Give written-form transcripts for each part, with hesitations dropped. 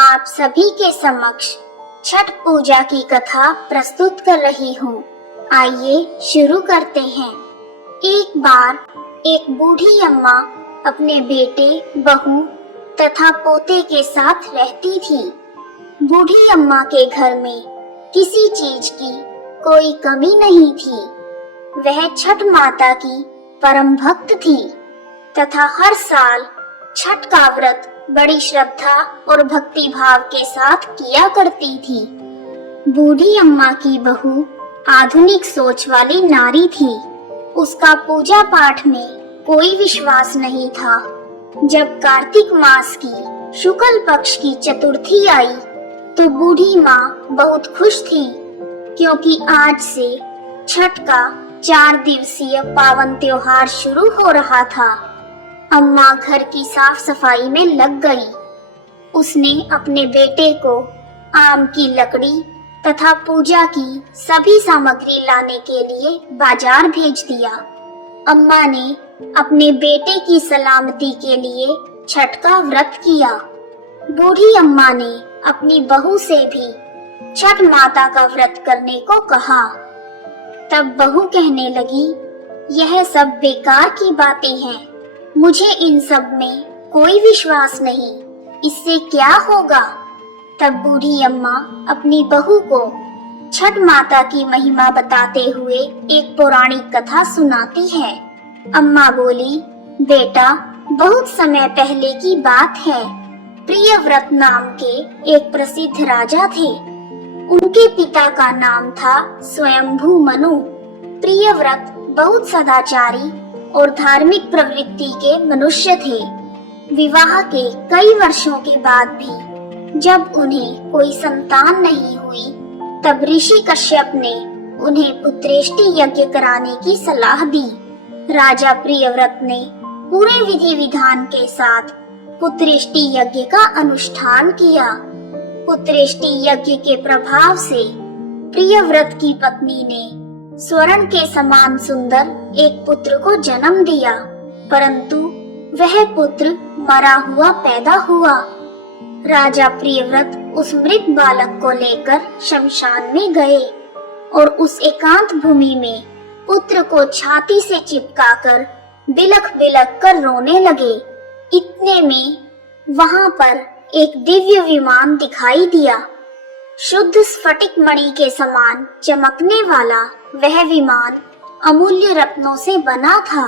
आप सभी के समक्ष छठ पूजा की कथा प्रस्तुत कर रही हूँ। आइए शुरू करते हैं। एक बार एक बूढ़ी अम्मा अपने बेटे, बहू तथा पोते के साथ रहती थी। बूढ़ी अम्मा के घर में किसी चीज की कोई कमी नहीं थी। वह छठ माता की परम भक्त थी तथा हर साल छठ का व्रत बड़ी श्रद्धा और भक्ति भाव के साथ किया करती थी। बूढ़ी अम्मा की बहू आधुनिक सोच वाली नारी थी। उसका पूजा पाठ में कोई विश्वास नहीं था। जब कार्तिक मास की शुक्ल पक्ष की चतुर्थी आई तो बूढ़ी माँ बहुत खुश थी, क्योंकि आज से छठ का 4 दिवसीय पावन त्योहार शुरू हो रहा था। अम्मा घर की साफ सफाई में लग गई। उसने अपने बेटे को आम की लकड़ी तथा पूजा की सभी सामग्री लाने के लिए बाजार भेज दिया। अम्मा ने अपने बेटे की सलामती के लिए छठ का व्रत किया। बूढ़ी अम्मा ने अपनी बहू से भी छठ माता का व्रत करने को कहा। तब बहू कहने लगी, यह सब बेकार की बातें हैं। मुझे इन सब में कोई विश्वास नहीं, इससे क्या होगा। तब बूढ़ी अम्मा अपनी बहू को छठ माता की महिमा बताते हुए एक पौराणिक कथा सुनाती है। अम्मा बोली, बेटा, बहुत समय पहले की बात है। प्रियव्रत नाम के एक प्रसिद्ध राजा थे। उनके पिता का नाम था स्वयंभू मनु। प्रियव्रत बहुत सदाचारी और धार्मिक प्रवृत्ति के मनुष्य थे। विवाह के कई वर्षों के बाद भी जब उन्हें कोई संतान नहीं हुई, तब ऋषि कश्यप ने उन्हें पुत्रेष्टि यज्ञ कराने की सलाह दी। राजा प्रियव्रत ने पूरे विधि विधान के साथ पुत्रेष्टि यज्ञ का अनुष्ठान किया। पुत्रेष्टि यज्ञ के प्रभाव से प्रियव्रत की पत्नी ने स्वर्ण के समान सुंदर एक पुत्र को जन्म दिया, परंतु वह पुत्र मरा हुआ पैदा हुआ। राजा प्रियव्रत उस मृत बालक को लेकर शमशान में गए और उस एकांत भूमि में पुत्र को छाती से चिपकाकर बिलख बिलख कर रोने लगे। इतने में वहां पर एक दिव्य विमान दिखाई दिया। शुद्ध स्फटिक मणि के समान चमकने वाला वह विमान अमूल्य रत्नों से बना था।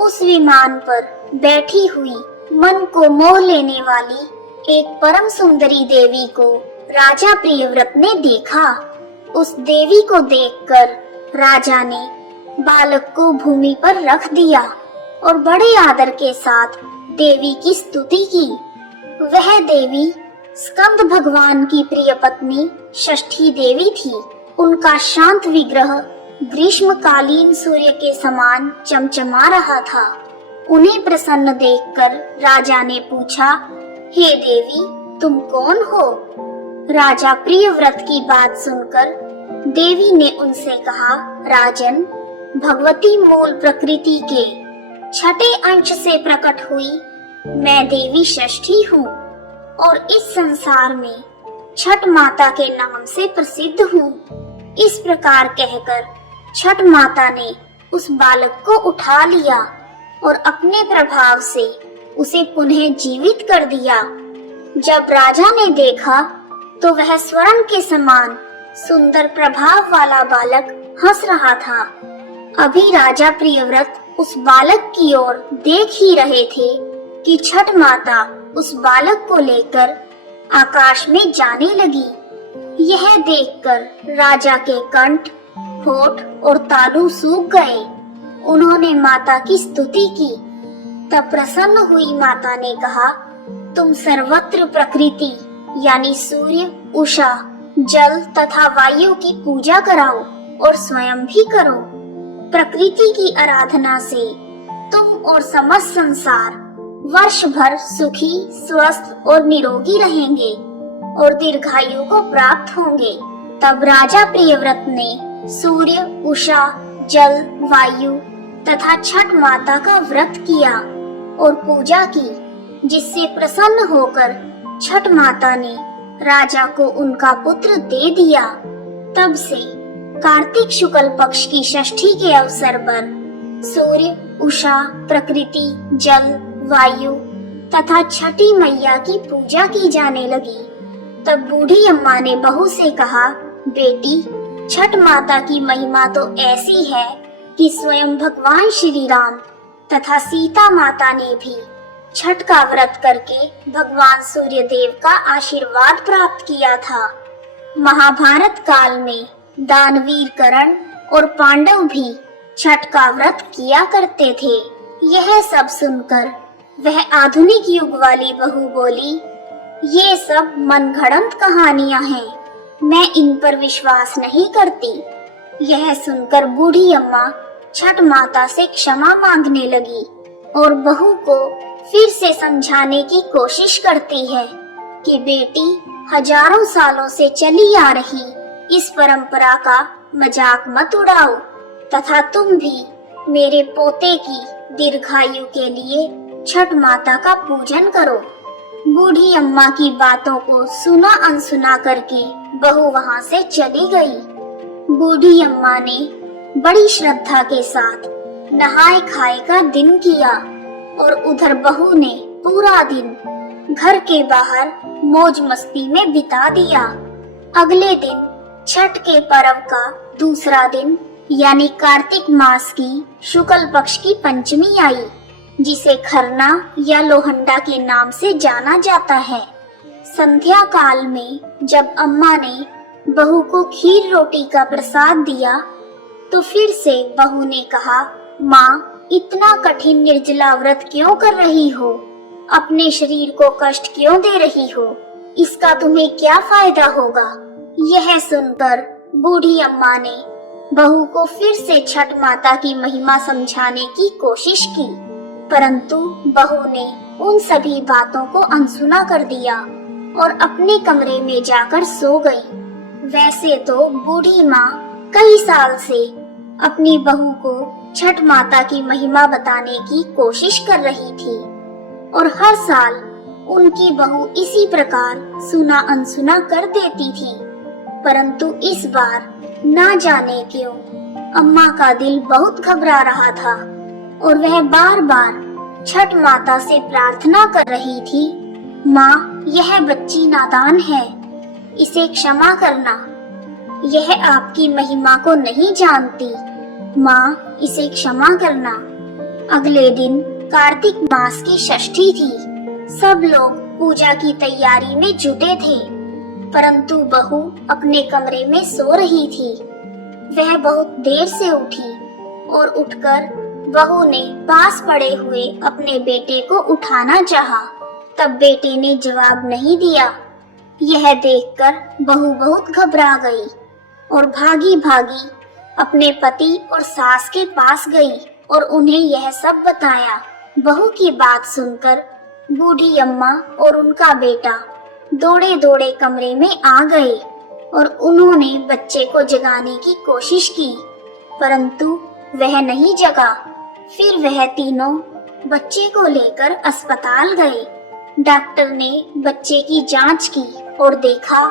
उस विमान पर बैठी हुई मन को मोह लेने वाली एक परम सुंदरी देवी को राजा प्रियव्रत ने देखा। उस देवी को देखकर राजा ने बालक को भूमि पर रख दिया और बड़े आदर के साथ देवी की स्तुति की। वह देवी स्कंद भगवान की प्रिय पत्नी षष्ठी देवी थी। उनका शांत विग्रह ग्रीष्मकालीन सूर्य के समान चमचमा रहा था। उन्हें प्रसन्न देखकर राजा ने पूछा, हे देवी, तुम कौन हो? राजा प्रियव्रत की बात सुनकर देवी ने उनसे कहा, राजन, भगवती मूल प्रकृति के छठे अंश से प्रकट हुई मैं देवी षष्ठी हूँ और इस संसार में छठ माता के नाम से प्रसिद्ध हूँ। इस प्रकार कहकर छठ माता ने उस बालक को उठा लिया और अपने प्रभाव से उसे पुनः जीवित कर दिया। जब राजा ने देखा तो वह स्वर्ण के समान सुंदर प्रभाव वाला बालक हंस रहा था। अभी राजा प्रियव्रत उस बालक की ओर देख ही रहे थे कि छठ माता उस बालक को लेकर आकाश में जाने लगी। यह देखकर राजा के कंठ, होठ और तालू सूख गए। उन्होंने माता की स्तुति की। तब प्रसन्न हुई माता ने कहा, तुम सर्वत्र प्रकृति यानी सूर्य, उषा, जल तथा वायु की पूजा कराओ और स्वयं भी करो। प्रकृति की आराधना से तुम और समस्त संसार वर्ष भर सुखी, स्वस्थ और निरोगी रहेंगे और दीर्घायु को प्राप्त होंगे। तब राजा प्रियव्रत ने सूर्य, उषा, जल, वायु तथा छठ माता का व्रत किया और पूजा की, जिससे प्रसन्न होकर छठ माता ने राजा को उनका पुत्र दे दिया। तब से कार्तिक शुक्ल पक्ष की षष्ठी के अवसर पर सूर्य, उषा, प्रकृति, जल, वायु तथा छठी मैया की पूजा की जाने लगी। तब बूढ़ी अम्मा ने बहू से कहा, बेटी, छठ माता की महिमा तो ऐसी है कि स्वयं भगवान श्री राम तथा सीता माता ने भी छठ का व्रत करके भगवान सूर्य देव का आशीर्वाद प्राप्त किया था। महाभारत काल में दानवीर कर्ण और पांडव भी छठ का व्रत किया करते थे। यह सब सुनकर वह आधुनिक युग वाली बहू बोली, ये सब मनगढ़ंत कहानियां हैं, मैं इन पर विश्वास नहीं करती। यह सुनकर बूढ़ी अम्मा छठ माता से क्षमा मांगने लगी और बहू को फिर से समझाने की कोशिश करती है कि बेटी, हजारों सालों से चली आ रही इस परंपरा का मजाक मत उड़ाओ तथा तुम भी मेरे पोते की दीर्घायु के लिए छठ माता का पूजन करो। बूढ़ी अम्मा की बातों को सुना अनसुना करके बहू वहां से चली गई। बूढ़ी अम्मा ने बड़ी श्रद्धा के साथ नहाए खाए का दिन किया और उधर बहू ने पूरा दिन घर के बाहर मौज मस्ती में बिता दिया। अगले दिन छठ के पर्व का दूसरा दिन यानी कार्तिक मास की शुक्ल पक्ष की पंचमी आई, जिसे खरना या लोहंडा के नाम से जाना जाता है। संध्या काल में जब अम्मा ने बहू को खीर रोटी का प्रसाद दिया तो फिर से बहू ने कहा, माँ, इतना कठिन निर्जला व्रत क्यों कर रही हो? अपने शरीर को कष्ट क्यों दे रही हो? इसका तुम्हें क्या फायदा होगा? यह सुनकर बूढ़ी अम्मा ने बहू को फिर से छठ माता की महिमा समझाने की कोशिश की, परंतु बहू ने उन सभी बातों को अनसुना कर दिया और अपने कमरे में जाकर सो गई। वैसे तो बूढ़ी माँ कई साल से अपनी बहू को छठ माता की महिमा बताने की कोशिश कर रही थी और हर साल उनकी बहू इसी प्रकार सुना अनसुना कर देती थी, परंतु इस बार ना जाने क्यों अम्मा का दिल बहुत घबरा रहा था और वह बार बार छठ माता से प्रार्थना कर रही थी, माँ, यह बच्ची नादान है, इसे क्षमा करना, यह आपकी महिमा को नहीं जानती, माँ, इसे क्षमा करना। अगले दिन कार्तिक मास की षष्ठी थी। सब लोग पूजा की तैयारी में जुटे थे, परंतु बहू अपने कमरे में सो रही थी। वह बहुत देर से उठी और उठकर बहू ने पास पड़े हुए अपने बेटे को उठाना चाहा, तब बेटे ने जवाब नहीं दिया। यह देखकर बहू बहुत घबरा गई और भागी भागी अपने पति और सास के पास गई और उन्हें यह सब बताया। बहू की बात सुनकर बूढ़ी अम्मा और उनका बेटा दौड़े दौड़े कमरे में आ गए और उन्होंने बच्चे को जगाने की कोशिश की, परंतु वह नहीं जगा। फिर वह तीनों बच्चे को लेकर अस्पताल गए। डॉक्टर ने बच्चे की जांच की और देखा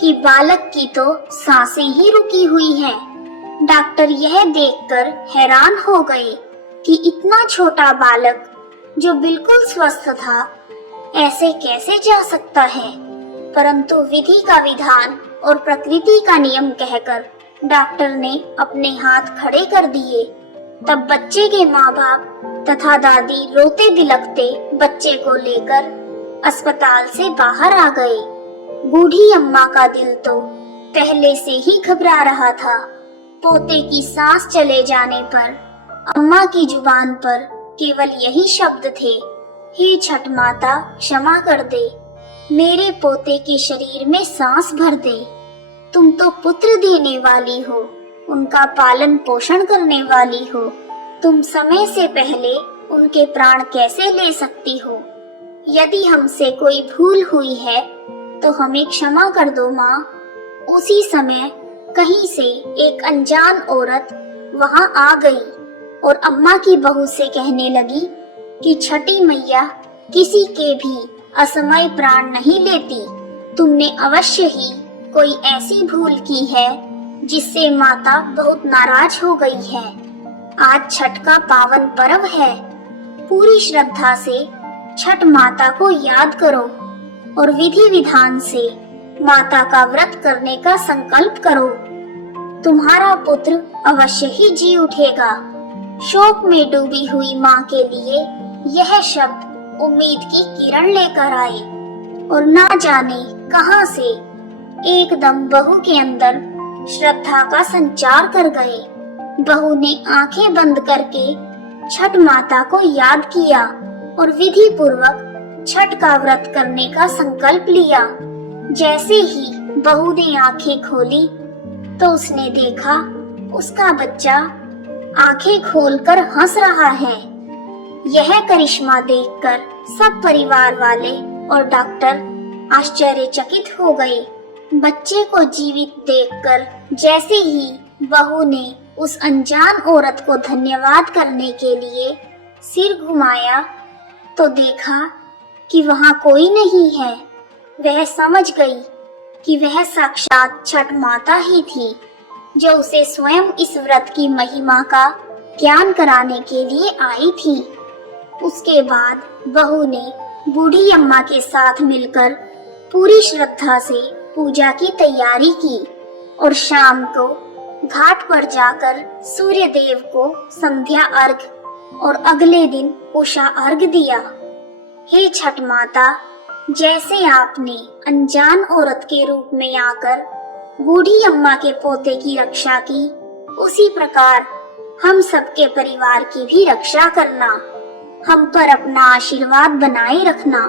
कि बालक की तो सांसें ही रुकी हुई हैं। डॉक्टर यह देखकर हैरान हो गए कि इतना छोटा बालक जो बिल्कुल स्वस्थ था ऐसे कैसे जा सकता है, परंतु विधि का विधान और प्रकृति का नियम कहकर डॉक्टर ने अपने हाथ खड़े कर दिए। तब बच्चे के माँ बाप तथा दादी रोते बिलखते बच्चे को लेकर अस्पताल से बाहर आ गए। बूढ़ी अम्मा का दिल तो पहले से ही घबरा रहा था। पोते की सांस चले जाने पर अम्मा की जुबान पर केवल यही शब्द थे, हे छठ माता, क्षमा कर दे, मेरे पोते के शरीर में सांस भर दे। तुम तो पुत्र देने वाली हो, उनका पालन पोषण करने वाली हो, तुम समय से पहले उनके प्राण कैसे ले सकती हो? यदि हमसे कोई भूल हुई है तो हमें क्षमा कर दो माँ। उसी समय कहीं से एक अनजान औरत वहां आ गई और अम्मा की बहू से कहने लगी कि छठी मैया किसी के भी असमय प्राण नहीं लेती। तुमने अवश्य ही कोई ऐसी भूल की है जिससे माता बहुत नाराज हो गई है। आज छठ का पावन पर्व है। पूरी श्रद्धा से छठ माता को याद करो और विधि विधान से माता का व्रत करने का संकल्प करो। तुम्हारा पुत्र अवश्य ही जी उठेगा। शोक में डूबी हुई माँ के लिए यह शब्द उम्मीद की किरण लेकर आए और ना जाने कहां से एकदम बहू के अंदर श्रद्धा का संचार कर गए। बहू ने आंखें बंद करके छठ माता को याद किया और विधि पूर्वक छठ का व्रत करने का संकल्प लिया। जैसे ही बहू ने आंखें खोली तो उसने देखा उसका बच्चा आंखें खोलकर हंस रहा है। यह करिश्मा देखकर सब परिवार वाले और डॉक्टर आश्चर्यचकित हो गए। बच्चे को जीवित देखकर जैसे ही बहू ने उस अनजान औरत को धन्यवाद करने के लिए सिर घुमाया तो देखा कि वहां कोई नहीं है। वह समझ गई कि वह साक्षात छठ माता ही थी जो उसे स्वयं इस व्रत की महिमा का ज्ञान कराने के लिए आई थी। उसके बाद बहू ने बूढ़ी अम्मा के साथ मिलकर पूरी श्रद्धा से पूजा की तैयारी की और शाम को घाट पर जाकर सूर्य देव को संध्या अर्घ और अगले दिन उषा अर्घ दिया। हे छठ माता, जैसे आपने अनजान औरत के रूप में आकर बूढ़ी अम्मा के पोते की रक्षा की, उसी प्रकार हम सबके परिवार की भी रक्षा करना। हम पर अपना आशीर्वाद बनाए रखना।